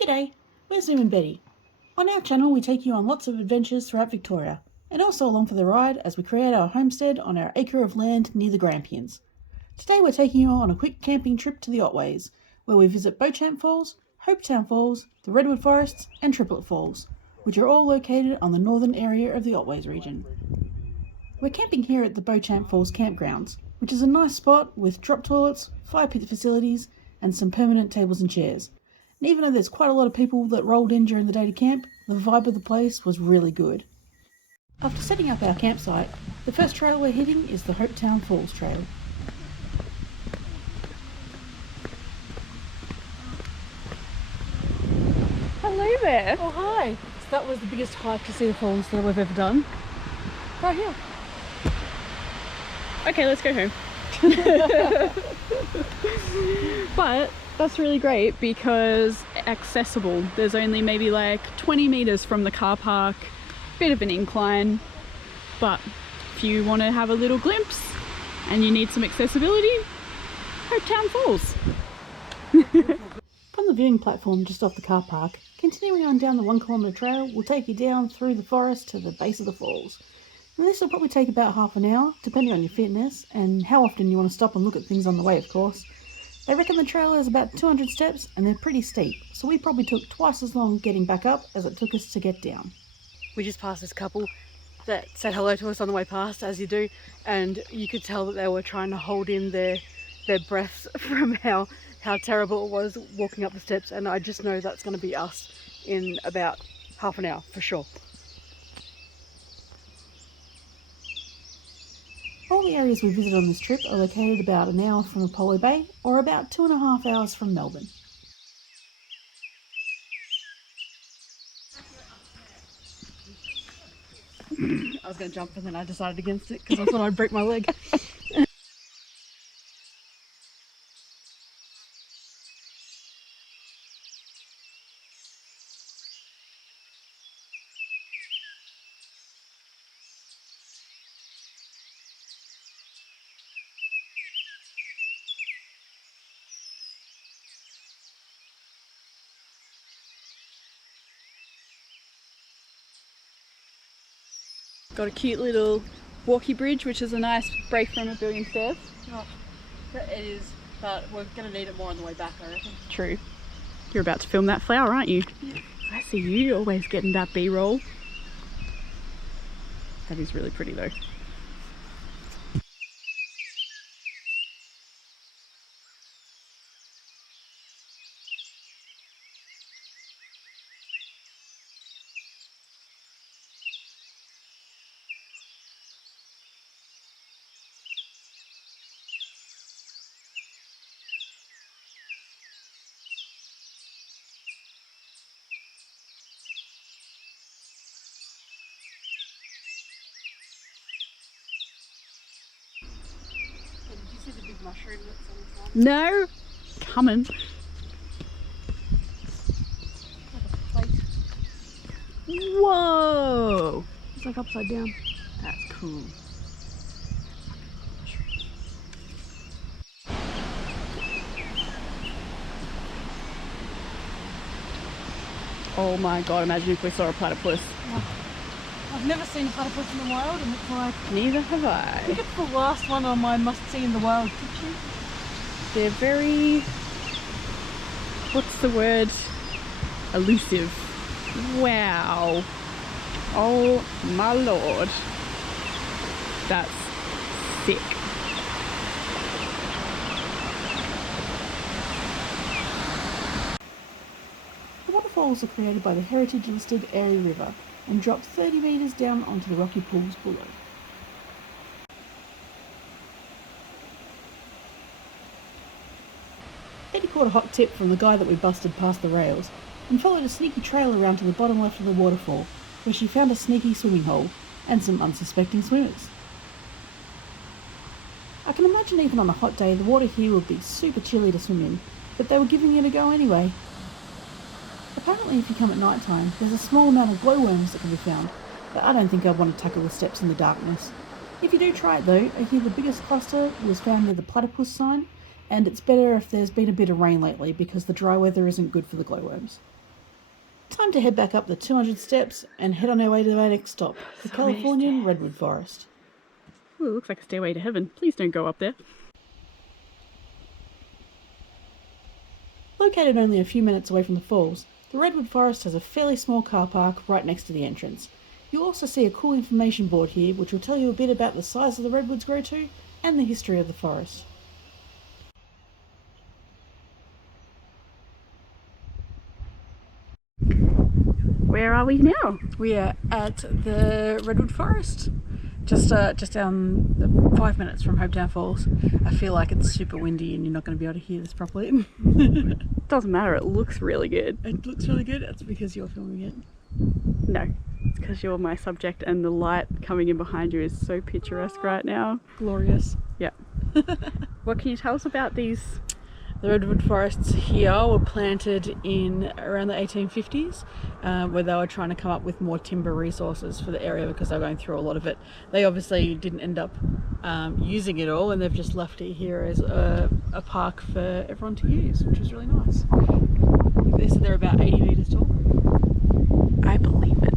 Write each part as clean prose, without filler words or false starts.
G'day, we're Zoom and Betty. On our channel we take you on lots of adventures throughout Victoria, and also along for the ride as we create our homestead on our acre of land near the Grampians. Today we're taking you on a quick camping trip to the Otways, where we visit Beauchamp Falls, Hopetown Falls, the Redwood Forests and Triplet Falls, which are all located on the northern area of the Otways region. We're camping here at the Beauchamp Falls campgrounds, which is a nice spot with drop toilets, fire pit facilities and some permanent tables and chairs. And even though there's quite a lot of people that rolled in during the day to camp, the vibe of the place was really good. After setting up our campsite, the first trail we're hitting is the Hopetown Falls trail. Hello there. Oh hi! So that was the biggest hike to see the falls that we've ever done. Right here. Okay, let's go home. But that's really great because accessible. There's only maybe like 20 meters from the car park, bit of an incline, but if you want to have a little glimpse and you need some accessibility, Hopetown Falls. From the viewing platform just off the car park, continuing on down the 1 kilometre trail will take you down through the forest to the base of the falls. And this will probably take about half an hour, depending on your fitness and how often you want to stop and look at things on the way, of course. They reckon the trail is about 200 steps and they're pretty steep, so we probably took twice as long getting back up as it took us to get down. We just passed this couple that said hello to us on the way past, as you do, and you could tell that they were trying to hold in their breaths from how terrible it was walking up the steps, and I just know that's going to be us in about half an hour for sure. All the areas we visit on this trip are located about an hour from Apollo Bay or about 2.5 hours from Melbourne. I was going to jump and then I decided against it because I thought I'd break my leg. Got a cute little walkie bridge, which is a nice break from a billion stairs. Oh, it is, but we're going to need it more on the way back, I reckon. True. You're about to film that flower, aren't you? Yeah. I see you always getting that B-roll. That is really pretty though. The big mushroom that's on the side? No, coming. Whoa! It's like upside down. That's cool. Oh my god, imagine if we saw a platypus. Oh, I've never seen a platypus in the wild and it's like... Neither have I. I think it's the last one on my must see in the wild picture. They're very... what's the word? Elusive. Wow. Oh my lord. That's sick. The waterfalls are created by the heritage-listed Erie River and drop 30 metres down onto the rocky pools below. Betty caught a hot tip from the guy that we busted past the rails and followed a sneaky trail around to the bottom left of the waterfall, where she found a sneaky swimming hole and some unsuspecting swimmers. I can imagine even on a hot day the water here would be super chilly to swim in, but they were giving it a go anyway. Apparently if you come at night time, there's a small amount of glowworms that can be found, but I don't think I'd want to tackle the steps in the darkness. If you do try it though, I hear the biggest cluster was found near the platypus sign, and it's better if there's been a bit of rain lately because the dry weather isn't good for the glowworms. Time to head back up the 200 steps and head on our way to our next stop, the So many Californian steps. Redwood Forest. Ooh, it looks like a stairway to heaven. Please don't go up there. Located only a few minutes away from the falls, the Redwood Forest has a fairly small car park right next to the entrance. You'll also see a cool information board here which will tell you a bit about the size of the redwoods grow to and the history of the forest. Where are we now? We are at the Redwood Forest, just down the 5 minutes from Hopetown Falls. I feel like it's super windy and you're not going to be able to hear this properly. Doesn't matter, it looks really good. It looks really good. That's because you're filming it. No, it's because you're my subject and the light coming in behind you is so picturesque right now. Glorious. Yeah. What can you tell us about these? The redwood forests here were planted in around the 1850s, where they were trying to come up with more timber resources for the area because they're going through a lot of it. They obviously didn't end up using it all, and they've just left it here as a park for everyone to use, which is really nice. They said they're about 80 metres tall. I believe it.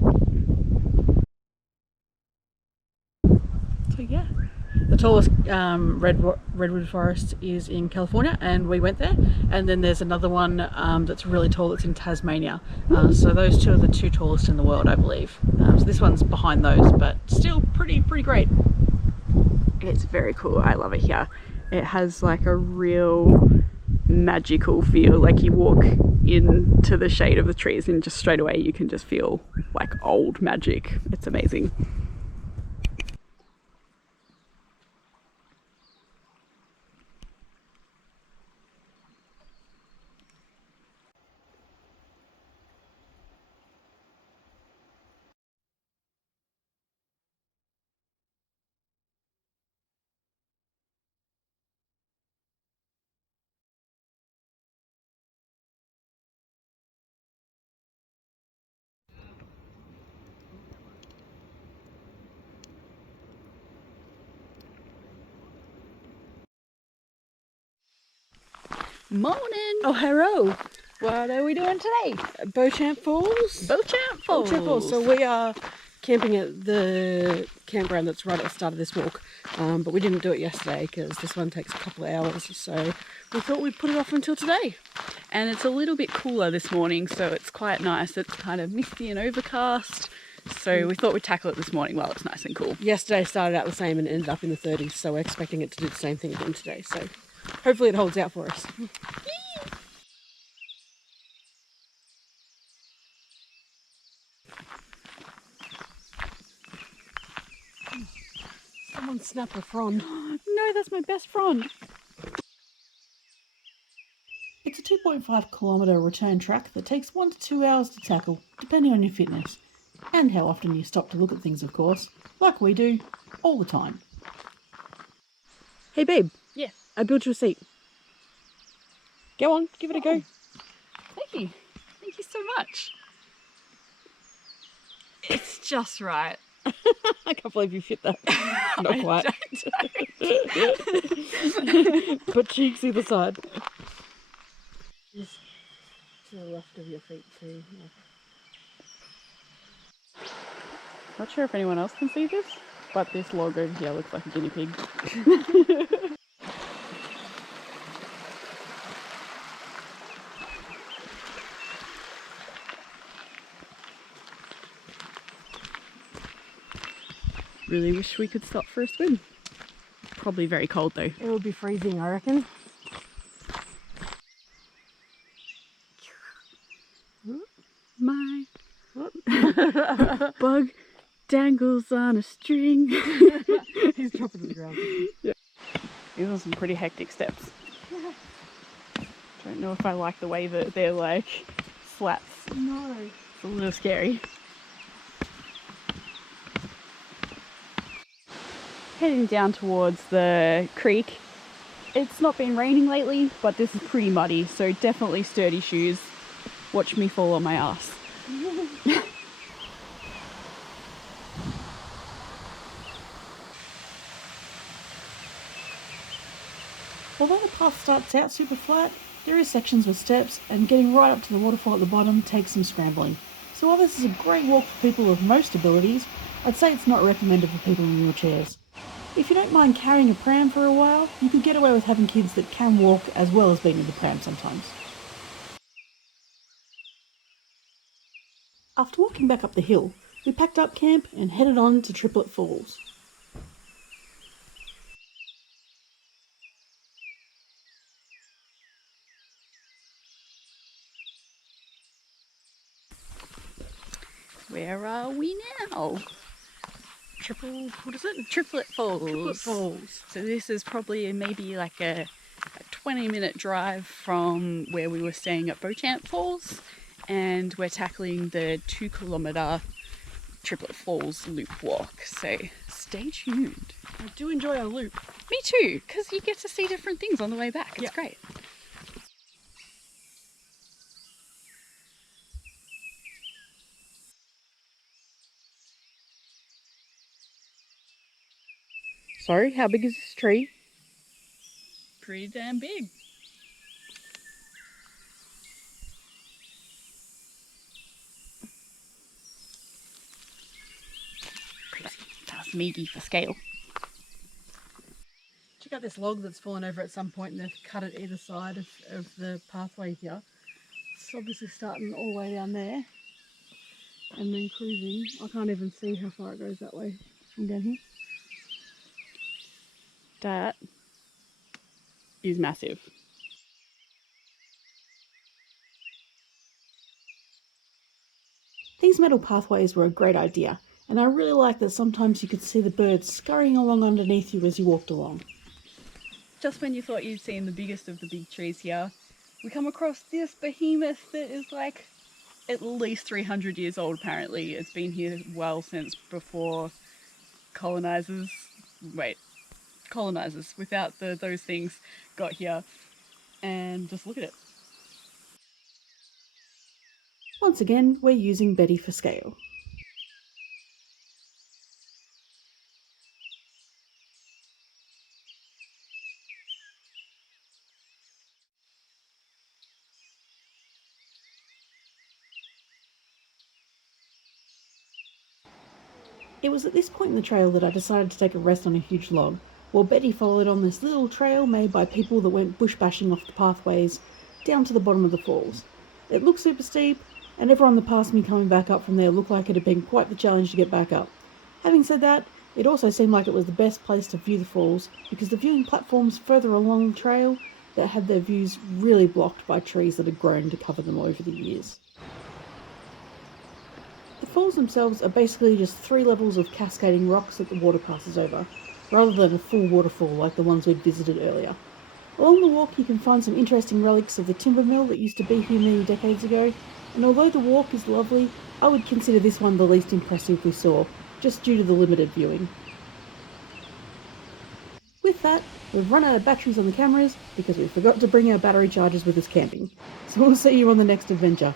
So yeah. The tallest redwood forest is in California, and we went there. And then there's another one that's really tall that's in Tasmania. So those two are the two tallest in the world, I believe. So this one's behind those, but still pretty great. It's very cool. I love it here. It has like a real magical feel. Like you walk into the shade of the trees and just straight away you can just feel like old magic. It's amazing. Morning! Oh, hello! What are we doing today? Beauchamp Falls? Beauchamp Falls! Beauchamp Falls. So we are camping at the campground that's right at the start of this walk, but we didn't do it yesterday because this one takes a couple of hours, so we thought we'd put it off until today. And it's a little bit cooler this morning, so it's quite nice. It's kind of misty and overcast, so we thought we'd tackle it this morning while it's nice and cool. Yesterday started out the same and ended up in the 30s, so we're expecting it to do the same thing again today, so hopefully it holds out for us. Someone snapped a frond. No, that's my best frond. It's a 2.5 kilometre return track that takes 1 to 2 hours to tackle, depending on your fitness. And how often you stop to look at things, of course, like we do, all the time. Hey babe. Yeah. I built you a seat. Go on, give it a go. Thank you. Thank you so much. It's just right. I can't believe you fit that. Not quite. Put cheeks either side. Just to the left of your feet too. Not sure if anyone else can see this, but this log over here looks like a guinea pig. Really wish we could stop for a swim. Probably very cold though. It would be freezing, I reckon. My bug dangles on a string. He's dropping to the ground. Yeah. These are some pretty hectic steps. Don't know if I like the way that they're like slats. No. It's a little scary. Heading down towards the creek. It's not been raining lately, but this is pretty muddy, so definitely sturdy shoes. Watch me fall on my ass. Although the path starts out super flat, There are sections with steps, and getting right up to the waterfall at the bottom takes some scrambling. So while this is a great walk for people with most abilities, I'd say it's not recommended for people in wheelchairs. If you don't mind carrying a pram for a while, you could get away with having kids that can walk as well as being in the pram sometimes. After walking back up the hill, we packed up camp and headed on to Triplet Falls. Where are we now? What is it? Triplet Falls. Triplet Falls. So this is probably maybe like a 20-minute drive from where we were staying at Beauchamp Falls, and we're tackling the 2-kilometre Triplet Falls loop walk. So stay tuned. I do enjoy a loop. Me too, because you get to see different things on the way back. It's Yep. great. Sorry, how big is this tree? Pretty damn big. Crazy. That's meaty for scale. Check out this log that's fallen over at some point, and they've cut it either side of the pathway here. It's obviously starting all the way down there and then cruising. I can't even see how far it goes that way from down here. That is massive. These metal pathways were a great idea, and I really like that sometimes you could see the birds scurrying along underneath you as you walked along. Just when you thought you'd seen the biggest of the big trees here, we come across this behemoth that is like at least 300 years old apparently. It's been here well since before colonizers without those things got here. And just look at it. Once again, we're using Betty for scale. It was at this point in the trail that I decided to take a rest on a huge log, while Betty followed on this little trail made by people that went bush bashing off the pathways down to the bottom of the falls. It looked super steep, and everyone that passed me coming back up from there looked like it had been quite the challenge to get back up. Having said that, it also seemed like it was the best place to view the falls, because the viewing platforms further along the trail that had their views really blocked by trees that had grown to cover them over the years. The falls themselves are basically just 3 levels of cascading rocks that the water passes over, rather than a full waterfall like the ones we'd visited earlier. Along the walk you can find some interesting relics of the timber mill that used to be here many decades ago, and although the walk is lovely, I would consider this one the least impressive we saw, just due to the limited viewing. With that, we've run out of batteries on the cameras because we forgot to bring our battery chargers with us camping, so we'll see you on the next adventure.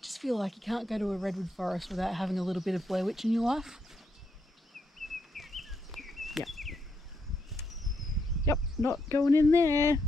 Just feel like you can't go to a Redwood Forest without having a little bit of Blair Witch in your life. Yep, not going in there.